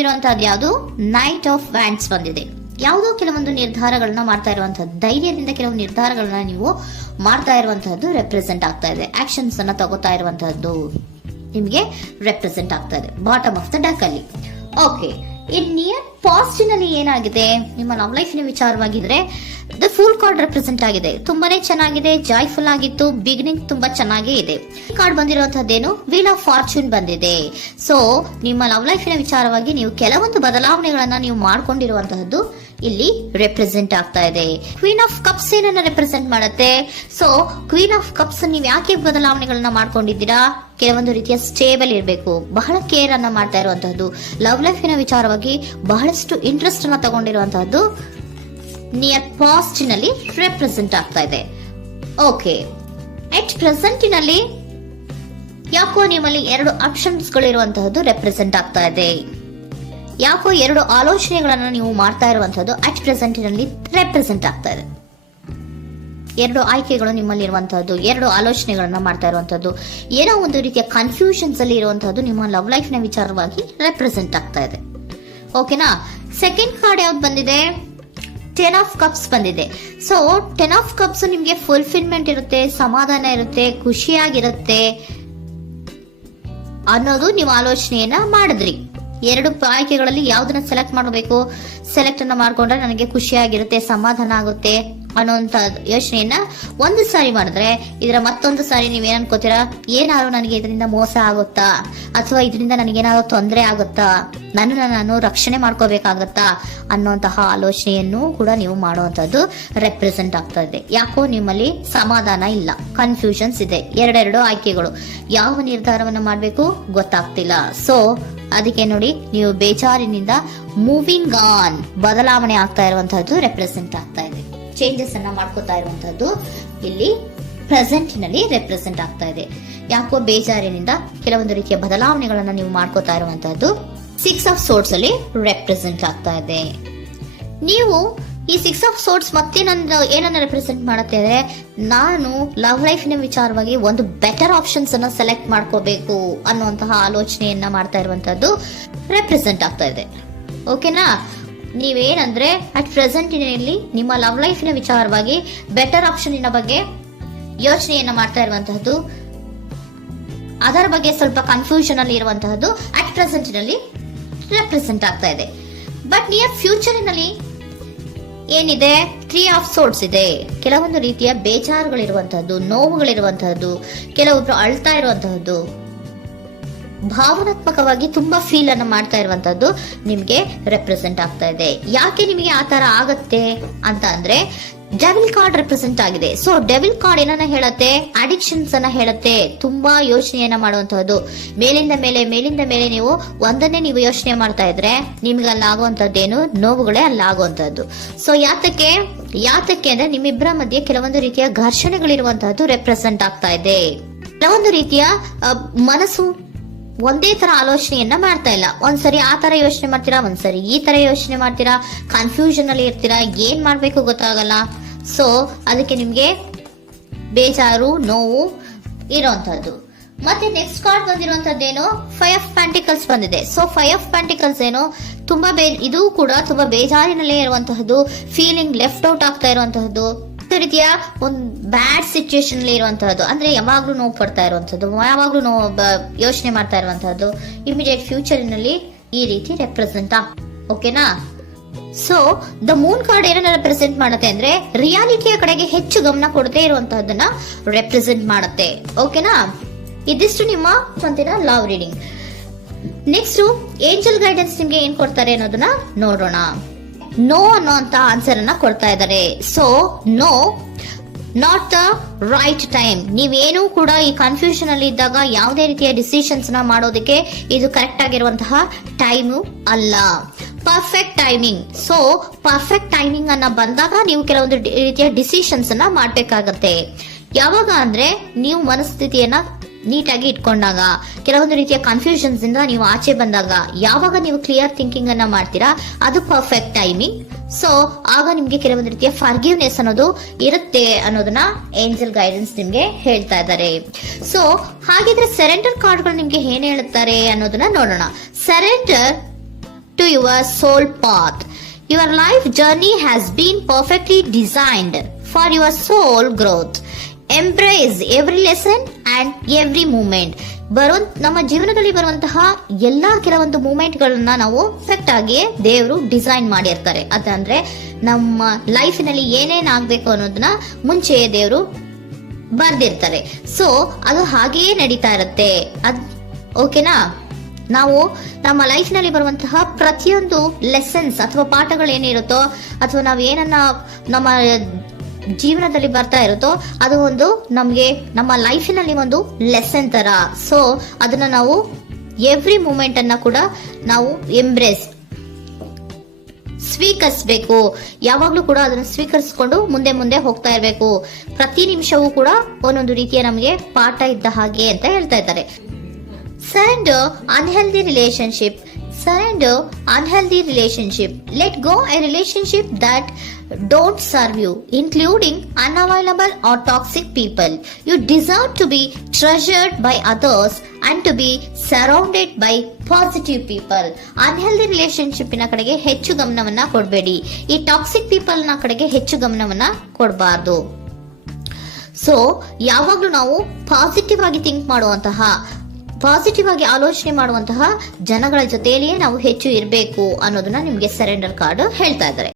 ಬಂದಿರುವಂತಹದ್ದು ಯಾವುದು? Knight of wands ಬಂದಿದೆ. ಯಾವುದೋ ಕೆಲವೊಂದು ನಿರ್ಧಾರಗಳನ್ನ ಮಾಡ್ತಾ ಇರುವಂತಹದ್ದು, ಧೈರ್ಯದಿಂದ ಕೆಲವು ನಿರ್ಧಾರಗಳನ್ನ ನೀವು ಮಾಡ್ತಾ ಇರುವಂತಹದ್ದು ರೆಪ್ರೆಸೆಂಟ್ ಆಗ್ತಾ ಇದೆ. ಆಕ್ಷನ್ಸ್ ಅನ್ನ ತಗೋತಾ ಇರುವಂತಹದ್ದು ನಿಮಗೆ ರೆಪ್ರೆಸೆಂಟ್ ಆಗ್ತಾ ಇದೆ ಬಾಟಮ್ ಆಫ್ ದ ಡಕ್ ಅಲ್ಲಿ. ಓಕೆ, ಇನ್ ನಿಯರ್ ಪಾಸಿಟಿವ್ನಲ್ಲಿ ಏನಾಗಿದೆ? ನಿಮ್ಮ ಲವ್ ಲೈಫಿನ ವಿಚಾರವಾಗಿದ್ರೆ ದ ಫೂಲ್ ಕಾರ್ಡ್ ರೆಪ್ರೆಸೆಂಟ್ ಆಗಿದೆ. ತುಂಬಾನೇ ಚೆನ್ನಾಗಿದೆ, ಜಾಯ್ಫುಲ್ ಆಗಿತ್ತು, ಬಿಗಿನಿಂಗ್ ತುಂಬಾ ಚೆನ್ನಾಗೇ ಇದೆ. ಕಾರ್ಡ್ ಬಂದಿರುವಂತಹದ್ದೇನು? ವೀಲ್ ಆಫ್ ಫಾರ್ಚೂನ್ ಬಂದಿದೆ. ಸೊ ನಿಮ್ಮ ಲವ್ ಲೈಫಿನ ವಿಚಾರವಾಗಿ ನೀವು ಕೆಲವೊಂದು ಬದಲಾವಣೆಗಳನ್ನ ನೀವು ಮಾಡ್ಕೊಂಡಿರುವಂತಹದ್ದು ಇಲ್ಲಿ ರೆಪ್ರೆಸೆಂಟ್ ಆಗ್ತಾ ಇದೆ. ಕ್ವೀನ್ ಆಫ್ ಕಪ್ಸ್ ಏನನ್ನ ರೆಪ್ರೆಸೆಂಟ್ ಮಾಡುತ್ತೆ? ಸೊ ಕ್ವೀನ್ ಆಫ್ ಕಪ್ಸ್ ನೀವು ಯಾಕೆ ಬದಲಾವಣೆಗಳನ್ನ ಮಾಡ್ಕೊಂಡಿದ್ದೀರಾ? ಕೆಲವೊಂದು ರೀತಿಯ ಸ್ಟೇಬಲ್ ಇರಬೇಕು, ಬಹಳ ಕೇರ್ ಅನ್ನ ಮಾಡ್ತಾ ಇರುವಂತಹದ್ದು, ಲವ್ ಲೈಫಿನ ವಿಚಾರವಾಗಿ ಬಹಳಷ್ಟು ಇಂಟ್ರೆಸ್ಟ್ ಅನ್ನ ತಗೊಂಡಿರುವಂತಹದ್ದು ನಿಯರ್ ಪಾಸ್ಟಿನಲ್ಲಿ ರೆಪ್ರೆಸೆಂಟ್ ಆಗ್ತಾ ಇದೆ. ಓಕೆ, ಎಟ್ ಪ್ರೆಸೆಂಟಿನಲ್ಲಿ ಯಾಕೋ ನಿಮ್ಮಲ್ಲಿ 2 ಆಪ್ಷನ್ಸ್ ಗಳಿರುವಂತಹದ್ದು ರೆಪ್ರೆಸೆಂಟ್ ಆಗ್ತಾ ಇದೆ. ಯಾಕೋ 2 ಆಲೋಚನೆಗಳನ್ನ ನೀವು ಮಾಡ್ತಾ ಇರುವಂತಹದ್ದು ಅಟ್ ಪ್ರೆಸೆಂಟಿನಲ್ಲಿ ರೆಪ್ರೆಸೆಂಟ್ ಆಗ್ತಾ ಇದೆ. 2 ಆಯ್ಕೆಗಳು ನಿಮ್ಮಲ್ಲಿ ಇರುವಂತಹದ್ದು, 2 ಆಲೋಚನೆಗಳನ್ನ ಮಾಡ್ತಾ ಇರುವಂತಹದ್ದು, ಏನೋ ಒಂದು ರೀತಿಯ ಕನ್ಫ್ಯೂಷನ್ಸ್ ಅಲ್ಲಿ ಇರುವಂತಹದ್ದು ನಿಮ್ಮ ಲವ್ ಲೈಫ್ ನ ವಿಚಾರವಾಗಿ ರೆಪ್ರೆಸೆಂಟ್ ಆಗ್ತಾ ಇದೆ. ಓಕೆನಾ? ಸೆಕೆಂಡ್ ಕಾರ್ಡ್ ಯಾವ್ದು ಬಂದಿದೆ? 10 ಆಫ್ ಕಪ್ಸ್ ಬಂದಿದೆ. ಸೊ 10 ಆಫ್ ಕಪ್ಸ್ ನಿಮ್ಗೆ ಫುಲ್ಫಿಲ್ಮೆಂಟ್ ಇರುತ್ತೆ, ಸಮಾಧಾನ ಇರುತ್ತೆ, ಖುಷಿಯಾಗಿರುತ್ತೆ ಅನ್ನೋದು ನೀವು ಆಲೋಚನೆಯನ್ನ ಮಾಡಿದ್ರಿ. 2 ಆಯ್ಕೆಗಳಲ್ಲಿ ಯಾವ್ದನ್ನ ಸೆಲೆಕ್ಟ್ ಮಾಡಬೇಕು? ಸೆಲೆಕ್ಟ್ ಅನ್ನ ಮಾಡ್ಕೊಂಡ್ರೆ ನನಗೆ ಖುಷಿಯಾಗಿರುತ್ತೆ, ಸಮಾಧಾನ ಆಗುತ್ತೆ ಅನ್ನೋಂತ ಯೋಚನೆಯನ್ನ ಒಂದು ಸಾರಿ ಮಾಡಿದ್ರೆ, ಇದರ ಮತ್ತೊಂದು ಸಾರಿ ನೀವೇನ್ ಅನ್ಕೋತೀರಾ? ಏನಾದ್ರು ನನಗೆ ಇದರಿಂದ ಮೋಸ ಆಗುತ್ತಾ, ಅಥವಾ ಇದರಿಂದ ನನಗೇನಾದ್ರು ತೊಂದರೆ ಆಗುತ್ತಾ, ನನ್ನನ್ನು ನಾನು ರಕ್ಷಣೆ ಮಾಡ್ಕೋಬೇಕಾಗತ್ತಾ ಅನ್ನೋಂತಹ ಆಲೋಚನೆಯನ್ನು ಕೂಡ ನೀವು ಮಾಡುವಂತದ್ದು ರೆಪ್ರೆಸೆಂಟ್ ಆಗ್ತಾ ಇದೆ. ಯಾಕೋ ನಿಮ್ಮಲ್ಲಿ ಸಮಾಧಾನ ಇಲ್ಲ, ಕನ್ಫ್ಯೂಷನ್ಸ್ ಇದೆ, 2 ಆಯ್ಕೆಗಳು, ಯಾವ ನಿರ್ಧಾರವನ್ನ ಮಾಡ್ಬೇಕು ಗೊತ್ತಾಗ್ತಿಲ್ಲ. ಸೊ ಅದಕ್ಕೆ ನೋಡಿ, ನೀವು ಬೇಜಾರಿನಿಂದ ಮೂವಿಂಗ್ ಆನ್, ಬದಲಾವಣೆ ಆಗ್ತಾ ಇರುವಂತಹದ್ದು ರೆಪ್ರೆಸೆಂಟ್ ಆಗ್ತಾ ಇದೆ. ಚೇಂಜಸ್ ಅನ್ನ ಮಾಡ್ಕೋತಾ ಇರುವಂತಹದ್ದು ಇಲ್ಲಿ ಪ್ರೆಸೆಂಟ್ ನಲ್ಲಿ ರೆಪ್ರೆಸೆಂಟ್ ಆಗ್ತಾ ಇದೆ. ಯಾಕೋ ಬೇಜಾರಿನಿಂದ ಕೆಲವೊಂದು ರೀತಿಯ ಬದಲಾವಣೆಗಳನ್ನ ನೀವು ಮಾಡ್ಕೋತಾ ಇರುವಂತಹದ್ದು 6 ಆಫ್ ಸೋರ್ಟ್ಸ್ ಅಲ್ಲಿ ರೆಪ್ರೆಸೆಂಟ್ ಆಗ್ತಾ ಇದೆ. ನೀವು ಈ 6 ಆಫ್ ಸೋರ್ಟ್ಸ್ ಮತ್ತೆ ಏನನ್ನ ರೆಪ್ರೆಸೆಂಟ್ ಮಾಡುತ್ತೆ ಅಂದ್ರೆ, ನಾನು ಲವ್ ಲೈಫಿನ ವಿಚಾರವಾಗಿ ಒಂದು ಬೆಟರ್ ಆಪ್ಷನ್ಸ್ ಅನ್ನ ಸೆಲೆಕ್ಟ್ ಮಾಡ್ಕೋಬೇಕು ಅನ್ನುವಂತಹ ಆಲೋಚನೆಯನ್ನ ಮಾಡ್ತಾ ಇರುವಂತಹದ್ದು ರೆಪ್ರೆಸೆಂಟ್ ಆಗ್ತಾ ಇದೆ. ಓಕೆನಾ? ನೀವೇನಂದ್ರೆ ಅಟ್ ಪ್ರೆಸೆಂಟಿನಲ್ಲಿ ನಿಮ್ಮ ಲವ್ ಲೈಫಿನ ವಿಚಾರವಾಗಿ ಬೆಟರ್ ಆಪ್ಷನ್ ಬಗ್ಗೆ ಯೋಚನೆಯನ್ನ ಮಾಡ್ತಾ ಇರುವಂತಹದ್ದು, ಅದರ ಬಗ್ಗೆ ಸ್ವಲ್ಪ ಕನ್ಫ್ಯೂಷನ್ ಅಲ್ಲಿ ಇರುವಂತಹದ್ದು ಅಟ್ ಪ್ರೆಸೆಂಟಿನಲ್ಲಿ ರೆಪ್ರೆಸೆಂಟ್ ಆಗ್ತಾ ಇದೆ. ಬಟ್ ನಿಯರ್ ಫ್ಯೂಚರಿನಲ್ಲಿ ಏನಿದೆ? 3 ಆಫ್ ಸೋರ್ಟ್ಸ್ ಇದೆ. ಕೆಲವೊಂದು ರೀತಿಯ ಬೇಜಾರುಗಳಿರುವಂತಹದ್ದು, ನೋವುಗಳಿರುವಂತಹದ್ದು, ಕೆಲವೊಬ್ರು ಅಳ್ತಾ ಇರುವಂತಹದ್ದು, ಭಾವನಾತ್ಮಕವಾಗಿ ತುಂಬಾ ಫೀಲ್ ಅನ್ನ ಮಾಡ್ತಾ ಇರುವಂತಹದ್ದು ನಿಮ್ಗೆ ರೆಪ್ರೆಸೆಂಟ್ ಆಗ್ತಾ ಇದೆ. ಯಾಕೆ ನಿಮಗೆ ಆ ತರ ಆಗತ್ತೆ ಅಂತ ಅಂದ್ರೆ, ಡೆವಿಲ್ ಕಾರ್ಡ್ ರೆಪ್ರೆಸೆಂಟ್ ಆಗಿದೆ. ಸೊ ಡೆವಿಲ್ ಕಾರ್ಡ್ ಏನನ್ನ ಹೇಳತ್ತೆ? ಅಡಿಕ್ಷನ್ಸ್ ಅನ್ನ ಹೇಳತ್ತೆ. ತುಂಬಾ ಯೋಚನೆಯನ್ನ ಮಾಡುವಂತಹದ್ದು, ಮೇಲಿಂದ ಮೇಲೆ ನೀವು ಒಂದನ್ನೇ ನೀವು ಯೋಚನೆ ಮಾಡ್ತಾ ಇದ್ರೆ ನಿಮ್ಗೆ ಅಲ್ಲಾಗುವಂತದ್ದೇನು? ನೋವುಗಳೇ ಅಲ್ಲಾಗುವಂತಹದ್ದು. ಸೊ ಯಾತಕ್ಕೆ ಅಂದ್ರೆ ನಿಮ್ಮಿಬ್ಬರ ಮಧ್ಯೆ ಕೆಲವೊಂದು ರೀತಿಯ ಘರ್ಷಣೆಗಳಿರುವಂತಹದ್ದು ರೆಪ್ರೆಸೆಂಟ್ ಆಗ್ತಾ ಇದೆ. ಕೆಲವೊಂದು ರೀತಿಯ ಮನಸ್ಸು ಒಂದೇ ತರ ಆಲೋಚನೆಯನ್ನ ಮಾಡ್ತಾ ಇಲ್ಲ. ಒಂದ್ಸರಿ ಆ ತರ ಯೋಚನೆ ಮಾಡ್ತೀರಾ, ಒಂದ್ಸರಿ ಈ ತರ ಯೋಚನೆ ಮಾಡ್ತೀರಾ, ಕನ್ಫ್ಯೂಷನ್ ಅಲ್ಲಿ ಇರ್ತೀರಾ, ಏನ್ ಮಾಡ್ಬೇಕು ಗೊತ್ತಾಗಲ್ಲ. ಸೊ ಅದಕ್ಕೆ ನಿಮ್ಗೆ ಬೇಜಾರು, ನೋವು ಇರೋಂಥದ್ದು. ಮತ್ತೆ ನೆಕ್ಸ್ಟ್ ಕಾರ್ಡ್ ಬಂದಿರುವಂತದ್ದೇನು? 5 ಆಫ್ ಪ್ಯಾಂಟಿಕಲ್ಸ್ ಬಂದಿದೆ. ಸೊ 5 ಆಫ್ ಪ್ಯಾಂಟಿಕಲ್ಸ್ ಏನು? ತುಂಬಾ ಇದು ಕೂಡ ತುಂಬಾ ಬೇಜಾರಿನಲ್ಲೇ ಇರುವಂತಹದ್ದು, ಫೀಲಿಂಗ್ ಲೆಫ್ಟ್ ಔಟ್ ಆಗ್ತಾ ಇರುವಂತಹದ್ದು, ರೀತಿಯ ಒಂದು ಬ್ಯಾಡ್ ಸಿಚುಯೇಷನ್ ಅಲ್ಲಿ ಇರುವಂತಹದ್ದು, ಅಂದ್ರೆ ಯಾವಾಗ್ಲೂ ನೋವು ಪಡ್ತಾ ಇರುವಂತಹದ್ದು, ಯಾವಾಗ್ಲೂ ಯೋಚನೆ ಮಾಡ್ತಾ ಇರುವಂತಹದ್ದು, ಇಮಿಡಿಯೇಟ್ ಫ್ಯೂಚರಿನಲ್ಲಿ ಈ ರೀತಿ ರೆಪ್ರೆಸೆಂಟ್ ಓಕೆನಾ? ಸೊ ದ ಮೂನ್ ಕಾರ್ಡ್ ಏನನ್ನ ರೆಪ್ರೆಸೆಂಟ್ ಮಾಡುತ್ತೆ ಅಂದ್ರೆ, ರಿಯಾಲಿಟಿಯ ಕಡೆಗೆ ಹೆಚ್ಚು ಗಮನ ಕೊಡದೇ ಇರುವಂತಹದನ್ನ ರೆಪ್ರೆಸೆಂಟ್ ಮಾಡುತ್ತೆ. ಓಕೆನಾ? ಇದಿಷ್ಟು ನಿಮ್ಮ ಸ್ವಂತಿನ love reading. Next angel guidance ನಿಮ್ಗೆ ಏನ್ ಕೊಡ್ತಾರೆ ಅನ್ನೋದನ್ನ ನೋಡೋಣ. ನೋ ಅನ್ನೋಂತ ಆನ್ಸರ್ ಅನ್ನ ಕೊಡ್ತಾ ಇದ್ದಾರೆ. So no, not the right time. ನೀವೇನು ಕೂಡ ಈ ಕನ್ಫ್ಯೂಷನ್ ಅಲ್ಲಿ ಇದ್ದಾಗ ಯಾವುದೇ ರೀತಿಯ ಡಿಸಿಷನ್ಸ್ ನ ಮಾಡೋದಕ್ಕೆ ಇದು ಕರೆಕ್ಟ್ ಆಗಿರುವಂತಹ ಟೈಮು ಅಲ್ಲ. Perfect timing. So perfect timing ಅನ್ನ ಬಂದಾಗ ನೀವು ಕೆಲವೊಂದು ರೀತಿಯ ಡಿಸಿಷನ್ಸ್ ಅನ್ನ ಮಾಡ್ಬೇಕಾಗತ್ತೆ. ಯಾವಾಗ ಅಂದ್ರೆ ನೀವು ಮನಸ್ಥಿತಿಯನ್ನ ನೀಟಾಗಿ ಇಟ್ಕೊಂಡಾಗ, ಕೆಲವೊಂದು ರೀತಿಯ ಕನ್ಫ್ಯೂಷನ್ಸ್ ಇಂದ ನೀವು ಆಚೆ ಬಂದಾಗ, ಯಾವಾಗ ನೀವು ಕ್ಲಿಯರ್ ಥಿಂಕಿಂಗ್ ಅನ್ನ ಮಾಡ್ತೀರಾ ಅದು ಪರ್ಫೆಕ್ಟ್ ಟೈಮಿಂಗ್. ಸೊ ಆಗ ನಿಮ್ಗೆ ಕೆಲವೊಂದು ರೀತಿಯ ಫರ್ಗಿವ್ನೆಸ್ ಅನ್ನೋದು ಇರುತ್ತೆ ಅನ್ನೋದನ್ನ ಏಂಜಲ್ ಗೈಡೆನ್ಸ್ ನಿಮ್ಗೆ ಹೇಳ್ತಾ ಇದ್ದಾರೆ. ಸೊ ಹಾಗಿದ್ರೆ ಸರೆಂಡರ್ ಕಾರ್ಡ್ಗಳು ನಿಮ್ಗೆ ಏನ್ ಹೇಳುತ್ತಾರೆ ಅನ್ನೋದನ್ನ ನೋಡೋಣ. Surrender to your soul path. Your life journey has been perfectly designed for your soul growth. Embrace every lesson and every moment. ನಮ್ಮ ಜೀವನದಲ್ಲಿ ಬರುವಂತಹ ಎಲ್ಲಾ ಕೆಲವೊಂದು ಮೂಮೆಂಟ್ಗಳನ್ನ ನಾವು ಪರ್ಫೆಕ್ಟ್ ಆಗಿ ದೇವರು ಡಿಸೈನ್ ಮಾಡಿರ್ತಾರೆ. ಅದಂದ್ರೆ ನಮ್ಮ ಲೈಫಿನಲ್ಲಿ ಏನೇನ್ ಆಗ್ಬೇಕು ಅನ್ನೋದನ್ನ ಮುಂಚೆಯೇ ದೇವರು ಬರ್ದಿರ್ತಾರೆ. ಸೊ ಅದು ಹಾಗೆಯೇ ನಡೀತಾ ಇರುತ್ತೆ. ಓಕೆನಾ? ನಾವು ನಮ್ಮ ಲೈಫ್ ನಲ್ಲಿ ಬರುವಂತಹ ಪ್ರತಿಯೊಂದು ಲೆಸನ್ಸ್ ಅಥವಾ ಪಾಠಗಳು ಏನಿರುತ್ತೋ ಅಥವಾ ನಾವು ಏನನ್ನ ನಮ್ಮ ಜೀವನದಲ್ಲಿ ಬರ್ತಾ ಇರುತ್ತೋ ಅದು ಒಂದು ನಮ್ಗೆ ನಮ್ಮ ಲೈಫಿನಲ್ಲಿ ಒಂದು ಲೆಸನ್ ತರ. ಸೊ ಅದನ್ನ ನಾವು ಎವ್ರಿ ಮೂಮೆಂಟ್ ಅನ್ನ ಕೂಡ ನಾವು ಎಂಬ್ರೇಸ್ ಸ್ವೀಕರಿಸಬೇಕು. ಯಾವಾಗ್ಲೂ ಕೂಡ ಅದನ್ನು ಸ್ವೀಕರಿಸಿಕೊಂಡು ಮುಂದೆ ಮುಂದೆ ಹೋಗ್ತಾ ಇರಬೇಕು. ಪ್ರತಿ ನಿಮಿಷವೂ ಕೂಡ ಒಂದೊಂದು ರೀತಿಯ ನಮಗೆ ಪಾಠ ಇದ್ದ ಹಾಗೆ ಅಂತ ಹೇಳ್ತಾ ಇದ್ದಾರೆ. Surrender unhealthy relationship. Surrender unhealthy relationship. Let go a relationship that don't serve you, including unavailable or toxic people. You deserve to be treasured by others and to be surrounded by positive people. Unhealthy relationship ನ ಕಡೆಗೆ ಹೆಚ್ಚು ಗಮನವನ್ನ ಕೊಡಬೇಡಿ. ಈ toxic people ನ ಕಡೆಗೆ ಹೆಚ್ಚು ಗಮನವನ್ನ ಕೊಡಬಾರ್ದು. So ಯಾವಾಗ್ಲೂ ನಾವು ಪಾಸಿಟಿವ್ ಆಗಿ ಥಿಂಕ್ ಮಾಡುವಂತಹ, ಪಾಸಿಟಿವ್ ಆಗಿ ಆಲೋಚನೆ ಮಾಡುವಂತಹ ಜನಗಳ ಜೊತೆಯಲ್ಲಿಯೇ ನಾವು ಹೆಚ್ಚು ಇರಬೇಕು ಅನ್ನೋದನ್ನ ನಿಮ್ಗೆ ಸರೆಂಡರ್ ಕಾರ್ಡ್ ಹೇಳ್ತಾ ಇದ್ದಾರೆ.